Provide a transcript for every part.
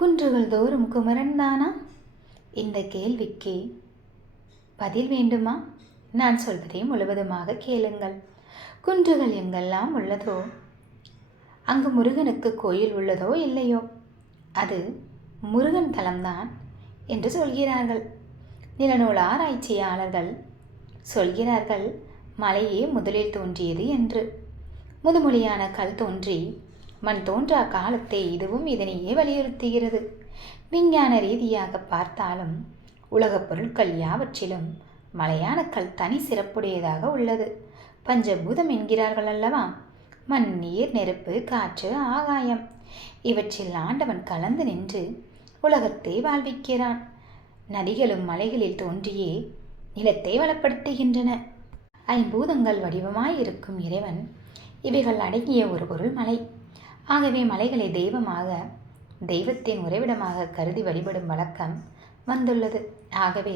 குன்றுகள் தோறும் குமரன் தானா? இந்த கேள்விக்கு பதில் வேண்டுமா? நான் சொல்வதை முழுவதுமாக கேளுங்கள். குன்றுகள் எங்கெல்லாம் உள்ளதோ அங்கு முருகனுக்கு கோயில் உள்ளதோ இல்லையோ, அது முருகன் தலம்தான் என்று சொல்கிறார்கள். நிலநூல் ஆராய்ச்சியாளர்கள் சொல்கிறார்கள், மலையே முதலில் தோன்றியது என்று. முதுமொழியான கல் தோன்றி மண் தோன்றா காலத்தை இதுவும் இதனையே வலியுறுத்துகிறது. விஞ்ஞான ரீதியாக பார்த்தாலும் உலகப் பொருட்கள் யாவற்றிலும் மலையான கல் தனி சிறப்புடையதாக உள்ளது. பஞ்சபூதம் என்கிறார்கள் அல்லவா? மண், நீர், நெருப்பு, காற்று, ஆகாயம் இவற்றில் ஆண்டவன் கலந்து நின்று உலகத்தை வாழ்விக்கிறான். நதிகளும் மலைகளில் தோன்றியே நிலத்தை வளப்படுத்துகின்றன. ஐம்பூதங்கள் வடிவமாயிருக்கும் இறைவன் இவைகள் அடங்கிய ஒரு பொருள் மலை. ஆகவே மலைகளை தெய்வமாக, தெய்வத்தின் உறைவிடமாக கருதி வழிபடும் வழக்கம் வந்துள்ளது. ஆகவே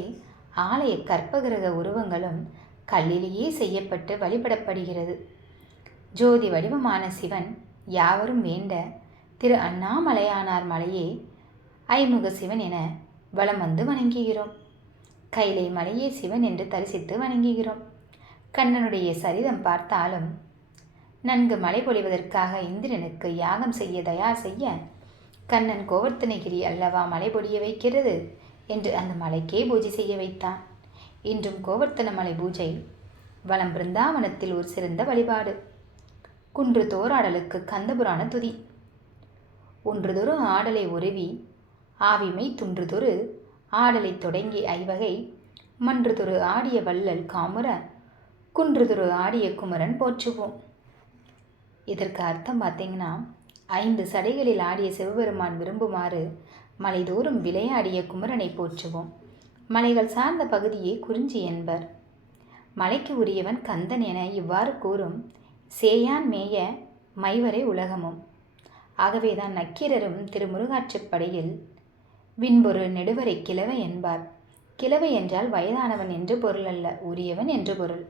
ஆலய கற்பகிரக உருவங்களும் கல்லிலேயே செய்யப்பட்டு வழிபடப்படுகிறது. ஜோதி வடிவமான சிவன் யாவரும் வேண்ட திரு அண்ணாமலையானார் மலையே ஐமுக சிவன் என வலம் வந்து வணங்குகிறோம். கைலை மலையே சிவன் என்று தரிசித்து வணங்குகிறோம். கண்ணனுடைய சரிதம் பார்த்தாலும் நன்கு மழை பொழிவதற்காக இந்திரனுக்கு யாகம் செய்ய தயார் செய்ய கண்ணன் கோவர்த்தனகிரி அல்லவா மழை பொழிய வைக்கிறது என்று அந்த மலைக்கே பூஜை செய்ய வைத்தான். இன்றும் கோவர்த்தன மலை பூஜை வலம் பிருந்தாவனத்தில் ஒரு சிறந்த வழிபாடு. குன்று தோராடலுக்கு கந்தபுராண துதி. ஒன்றுதொரு ஆடலை உருவி ஆவிமை துன்றுதொரு ஆடலை தொடங்கி ஐவகை மன்றுதொரு ஆடிய வள்ளல் காமுற குன்றுதொரு ஆடிய குமரன் போற்றுவோம். இதற்கு அர்த்தம் பார்த்தீங்கன்னா, 5 சடைகளில் ஆடிய சிவபெருமான் விரும்புமாறு மலைதோறும் விளையாடிய குமரனை போற்றுவோம். மலைகள் சார்ந்த பகுதியை குறிஞ்சி என்பர். மலைக்கு உரியவன் கந்தன் என இவ்வாறு கூறும் சேயான் மேய மைவரை உலகமும். ஆகவேதான் நக்கீரரும் திருமுருகாற்றுப்படையில் விண்பொரு நெடுவரை கிழவை என்பார். கிழவை என்றால் வயதானவன் என்று பொருள் அல்ல, உரியவன் என்று பொருள்.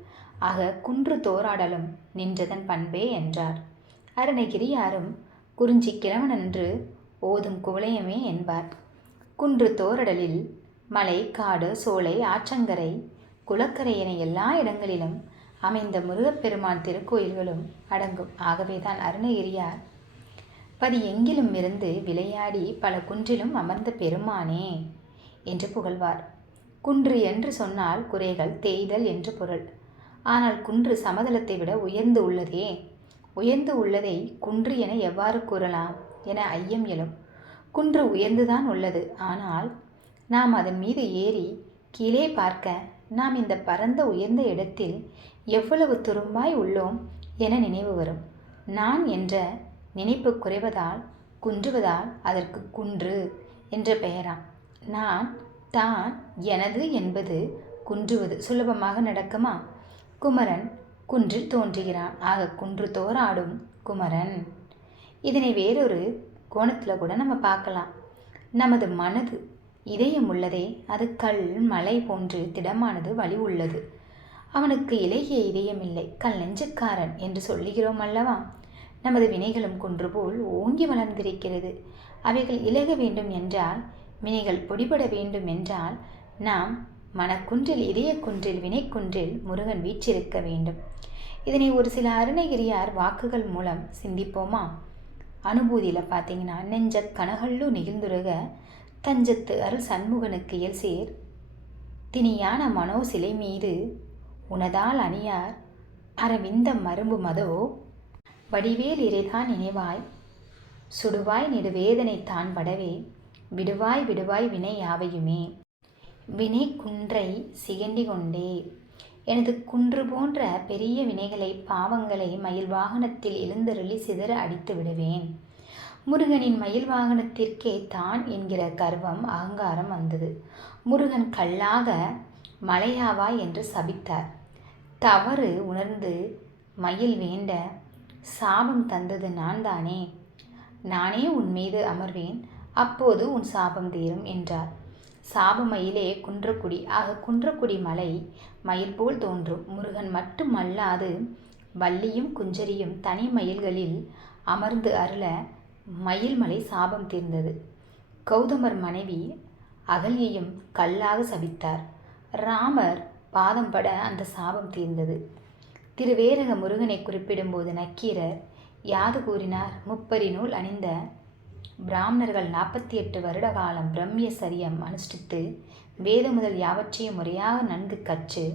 ஆக குன்று தோராடலும் நின்றதன் பண்பே என்றார். அருணகிரியாரும் குறிஞ்சி கிழவனன்று ஓதும் குவளையமே என்பார். குன்று தோரடலில் மலை, காடு, சோலை, ஆற்றங்கரை, குளக்கரை என எல்லா இடங்களிலும் அமைந்த முருகப்பெருமான் திருக்கோயில்களும் அடங்கும். ஆகவேதான் அருணகிரியார் பதி எங்கிலும் இருந்து விளையாடி பல குன்றிலும் அமர்ந்த பெருமானே என்று புகழ்வார். குன்று என்று சொன்னால் குறைகள் தேய்தல் என்று பொருள். ஆனால் குன்று சமதளத்தை விட உயர்ந்து உள்ளதே. உயர்ந்து உள்ளதை குன்று என எவ்வாறு கூறலாம் என ஐயம் எழும். குன்று உயர்ந்துதான் உள்ளது. ஆனால் நாம் அதன் மீது ஏறி கீழே பார்க்க நாம் இந்த பரந்த உயர்ந்த இடத்தில் எவ்வளவு துரும்பாய் உள்ளோம் என நினைவு வரும். நான் என்ற நினைப்பு குறைவதால் குன்றுவதால் அதற்கு குன்று என்ற பெயராம். நான், தான், எனது என்பது குன்றுவது சுலபமாக நடக்குமா? குமரன் குன்றில் தோன்றுகிறான். ஆக குன்று தோராடும் குமரன். இதனை வேறொரு கோணத்தில் கூட நம்ம பார்க்கலாம். நமது மனது இதயம் உள்ளதே, அது கல் மலை போன்று திடமானது, வலி உள்ளது. அவனுக்கு இலகிய இதயம் இல்லை, கல் நெஞ்சுக்காரன் என்று சொல்லுகிறோம் அல்லவா? நமது வினைகளும் குன்று போல் ஓங்கி வளர்ந்திருக்கிறது. அவைகள் இலக வேண்டும் என்றால், வினைகள் பொடிபட வேண்டும் என்றால், நாம் மனக்குன்றில், இதய குன்றில், வினைக்குன்றில் முருகன் வீற்றிருக்க வேண்டும். இதனை ஒரு சில அருணகிரியார் வாக்குகள் மூலம் சிந்திப்போமா? அனுபூதியில் பார்த்தீங்கன்னா, நெஞ்ச கனகல்லு நிகழ்ந்துருக தஞ்சத்து அருள் சண்முகனுக்கு இயல்சேர் திணியான மனோ சிலை மீது உனதால் அணியார் அரவிந்த மரும்பு மதோ வடிவேல் இறைதான் நினைவாய் சுடுவாய் நெடுவேதனை தான் படவே விடுவாய் விடுவாய் வினை யாவையுமே. வினை குன்றை சிகண்டி கொண்டே. எனது குன்று போன்ற பெரிய வினைகளை, பாவங்களை மயில் வாகனத்தில் எழுந்தருளி சிதற அடித்து விடுவேன். முருகனின் மயில் வாகனத்திற்கே தான் என்கிற கர்வம், அகங்காரம் வந்தது. முருகன் கல்லாக மலையாவாய் என்று சபித்தார். தவறு உணர்ந்து மயில் வேண்ட சாபம் தந்தது நான் தானே. நானே உன் மீது அமர்வேன், அப்போது உன் சாபம் தீரும் என்றார். சாப மயிலே குன்றக்குடி. ஆக குன்றக்குடி மலை மயில் போல் தோன்றும். முருகன் மட்டும் அல்லாது வள்ளியும் குஞ்சரியும் தனி மயில்களில் அமர்ந்து அருள மயில் மலை சாபம் தீர்ந்தது. கௌதமர் மனைவி அகல்யையும் கல்லாக சபித்தார். ராமர் பாதம் பட அந்த சாபம் தீர்ந்தது. திருவேரக முருகனை குறிப்பிடும்போது நக்கீரர் யாது கூறினார்? முப்பரி நூல் அணிந்த பிராமணர்கள் 48 வருட காலம் பிரம்மச்சரியம் அனுஷ்டித்து வேத முதல் யாவற்றையும் முறையாக நன்கு கற்று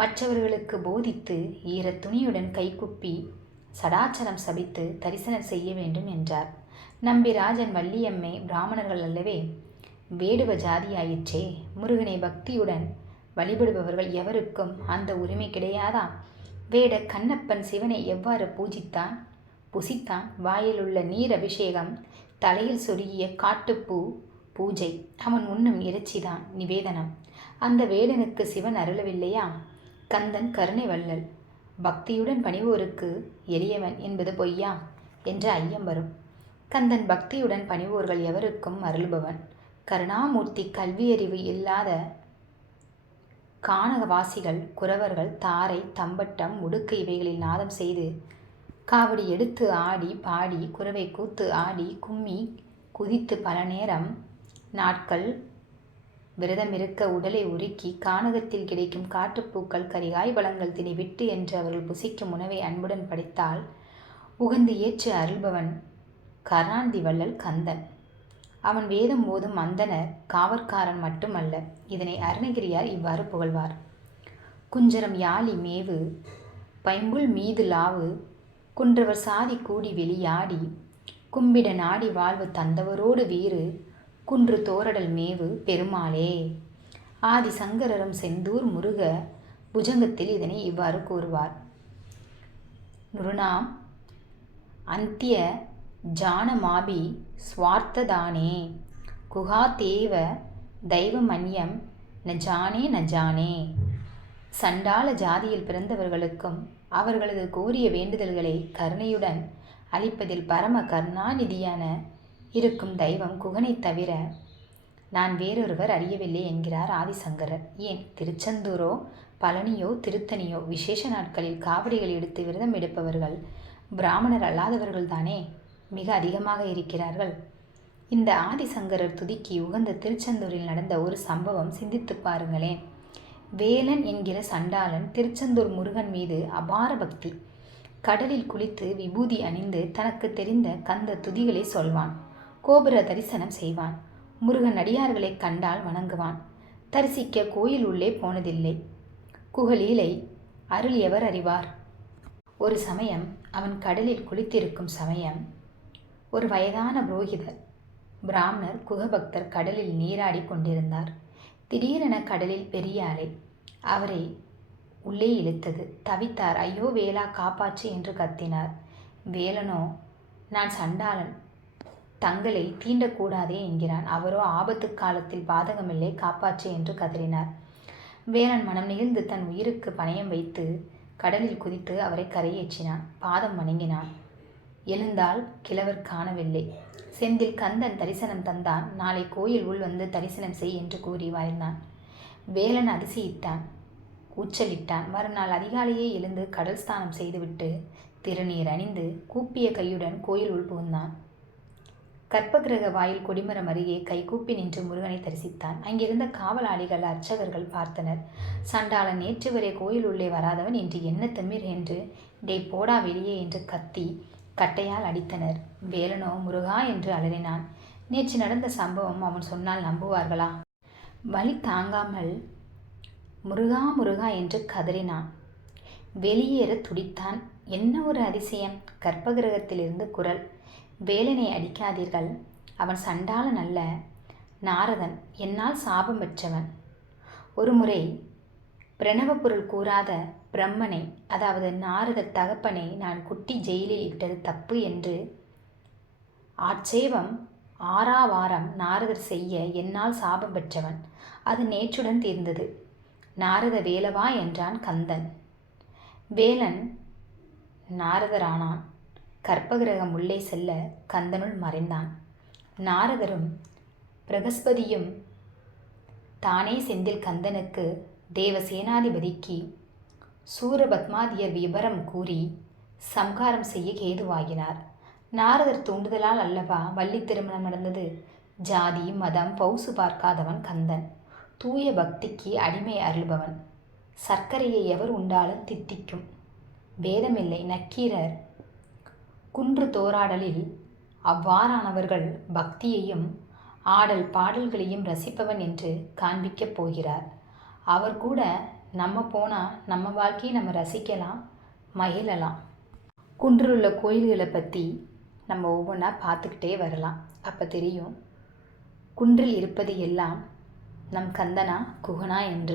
மற்றவர்களுக்கு போதித்து ஈர துணியுடன் கைகுப்பி சடாச்சரம் சபித்து தரிசனம் செய்ய வேண்டும் என்றார். நம்பிராஜன் வள்ளியம்மை பிராமணர்கள் அல்லவே, வேடுவ ஜாதியாயிற்றே. முருகனை பக்தியுடன் வழிபடுபவர்கள் எவருக்கும் அந்த உரிமை கிடையாதா? வேட கண்ணப்பன் சிவனை எவ்வாறு புசித்தான்? வாயில் உள்ள நீர் அபிஷேகம், தலையில் சொருகிய காட்டுப்பூ பூஜை, அவன் உண்ணும் இறைச்சிதான் நிவேதனம். அந்த வேடனுக்கு சிவன் அருளவில்லையா? கந்தன் கருணை வள்ளல், பக்தியுடன் பணிவோருக்கு எளியவன் என்பது பொய்யா என்ற ஐயம் வரும். கந்தன் பக்தியுடன் பணிவோர்கள் எவருக்கும் அருள்பவன். கருணாமூர்த்தி கல்வியறிவு இல்லாத கானகவாசிகள், குறவர்கள் தாரை, தம்பட்டம், உடுக்கை இவைகளில் நாதம் செய்து காவடி எடுத்து ஆடி பாடி குறவை கூத்து ஆடி கும்மி குதித்து பல நேரம் நாட்கள் விரதமிருக்க உடலை உருக்கி கானகத்தில் கிடைக்கும் காட்டுப்பூக்கள் கரிகாய் பழங்கள் தினை விட்டு என்று அவர்கள் புசிக்கும் உணவை அன்புடன் படைத்தால் உகந்து ஏற்று அருள்பவன் கருணாநிதி வள்ளல் கந்தன். அவன் வேதம் ஓதும் அந்தனர் காவற்காரன் மட்டுமல்ல. இதனை அருணகிரியார் இவ்வாறு புகழ்வார். குஞ்சரம் யாழி மேவு பைம்புல் மீது லாவு குன்றவர் சாதி கூடி வெளியாடி கும்பிட நாடி வாழ்வு தந்தவரோடு வீறு குன்று தோரடல் மேவு பெருமாளே. ஆதி சங்கரரும் செந்தூர் முருக புஜங்கத்தில் இதனை இவ்வாறு கூறுவார். நுருணாம் அந்திய ஜானமாபி ஸ்வார்த்ததானே குஹா தேவ தெய்வமன்யம் நஜானே. சண்டாள ஜாதியில் பிறந்தவர்களுக்கும் அவர்களது கோரிய வேண்டுதல்களை கருணையுடன் அளிப்பதில் பரம கருணாநிதியான இருக்கும் தெய்வம் குகனை தவிர நான் வேறொருவர் அறியவில்லை என்கிறார் ஆதிசங்கரர். ஏன் திருச்செந்தூரோ பழனியோ திருத்தணியோ விசேஷ நாட்களில் காவடிகள் எடுத்து விரதம் எடுப்பவர்கள் பிராமணர் அல்லாதவர்கள்தானே மிக அதிகமாக இருக்கிறார்கள். இந்த ஆதிசங்கரர் துதிக்கு உகந்த திருச்செந்தூரில் நடந்த ஒரு சம்பவம் சிந்தித்து பாருங்களேன். வேலன் என்கிற சண்டாளன் திருச்செந்தூர் முருகன் மீது அபார பக்தி. கடலில் குளித்து விபூதி அணிந்து தனக்கு தெரிந்த கந்த துதிகளை சொல்வான். கோபுர தரிசனம் செய்வான். முருகன் அடியார்களை கண்டால் வணங்குவான். தரிசிக்க கோயில் உள்ளே போனதில்லை. குகலீலை அருள் எவர் அறிவார்? ஒரு சமயம் அவன் கடலில் குளித்திருக்கும் சமயம் ஒரு வயதான புரோகிதர் பிராமணர் குகபக்தர் கடலில் நீராடி கொண்டிருந்தார். திடீரென கடலில் பெரிய அலை அவரை உள்ளே இழுத்தது. தவித்தார். ஐயோ வேலா, காப்பாற்று என்று கத்தினார். வேலனோ, நான் சண்டாளன், தங்களை தீண்டக்கூடாதே என்கிறான். அவரோ ஆபத்து காலத்தில் பாதகமில்லை, காப்பாற்று என்று கதறினார். வேலன் மனம் நெகிழ்ந்து தன் உயிருக்கு பணயம் வைத்து கடலில் குதித்து அவரை கரையேற்றினான். பாதம் வணங்கினான். எழுந்தால் கிழவர் காணவில்லை. செந்தில் கந்தன் தரிசனம் தந்தான். நாளை கோயில் உள் வந்து தரிசனம் செய் என்று கூறி வாழ்ந்தான். வேலன் அதிசயித்தான், கூச்சலிட்டான். மறுநாள் அதிகாலையே எழுந்து கடல் ஸ்நானம் செய்துவிட்டு திருநீர் அணிந்து கூப்பிய கையுடன் கோயில் உள் புகுந்தான். கற்பகிரக வாயில் கொடிமரம் அருகே கைகூப்பி நின்று முருகனை தரிசித்தான். அங்கிருந்த காவலாளிகள் அர்ச்சகர்கள் பார்த்தனர். சண்டாளன் நேற்று வரை கோயில் உள்ளே வராதவன் இன்று என்ன திமிர் என்று டே போடா வெளியே என்று கத்தி கட்டையால் அடித்தனர். வேலனோ முருகா என்று அலறினான். நேற்று நடந்த சம்பவம் அவன் சொன்னால் நம்புவார்களா? வலி தாங்காமல் முருகா முருகா என்று கதறினான். வெளியேற துடித்தான். என்ன ஒரு அதிசயம்! கற்பகிரகத்திலிருந்து குரல், வேலனை அடிக்காதீர்கள், அவன் சண்டாளன் அல்ல, நாரதன், என்னால் சாபம் பெற்றவன். ஒருமுறை பிரணவ பொருள் கூறாத பிரம்மனை, அதாவது நாரதர் தகப்பனை நான் குட்டி ஜெயிலில் இட்டது தப்பு என்று ஆட்சேபம் ஆறாவாரம் நாரதர் செய்ய என்னால் சாபம் பெற்றவன். அது நேற்றுடன் தீர்ந்தது. நாரத வேலவா என்றான் கந்தன். வேலன் நாரதரானான். கற்பகிரகம் உள்ளே செல்ல கந்தனுள் மறைந்தான். நாரதரும் பிரகஸ்பதியும் தானே செந்தில் கந்தனுக்கு தேவசேனாதிபதிக்கு சூரபத்மாதியர் விபரம் கூறி சம்காரம் செய்ய கேதுவாகினார். நாரதர் தூண்டுதலால் அல்லவா வள்ளி திருமணம் நடந்தது. ஜாதி மதம் பௌசு பார்க்காதவன் கந்தன். தூய பக்திக்கு அடிமை அருள்பவன். சர்க்கரையை எவர் உண்டாலும் தித்திக்கும். பேதமில்லை. நக்கீரர் குன்று தோராடலில் அவ்வாறானவர்கள் பக்தியையும் ஆடல் பாடல்களையும் ரசிப்பவன் என்று காண்பிக்கப் போகிறார். அவர் கூட நம்ம போனால் நம்ம வாழ்க்கையை நம்ம ரசிக்கலாம், மகிழலாம். குன்றில் உள்ள கோயில்களை பற்றி நம்ம ஒவ்வொன்றா பார்த்துக்கிட்டே வரலாம். அப்போ தெரியும் குன்றில் இருப்பது எல்லாம் நம் கந்தனா குகனா என்று.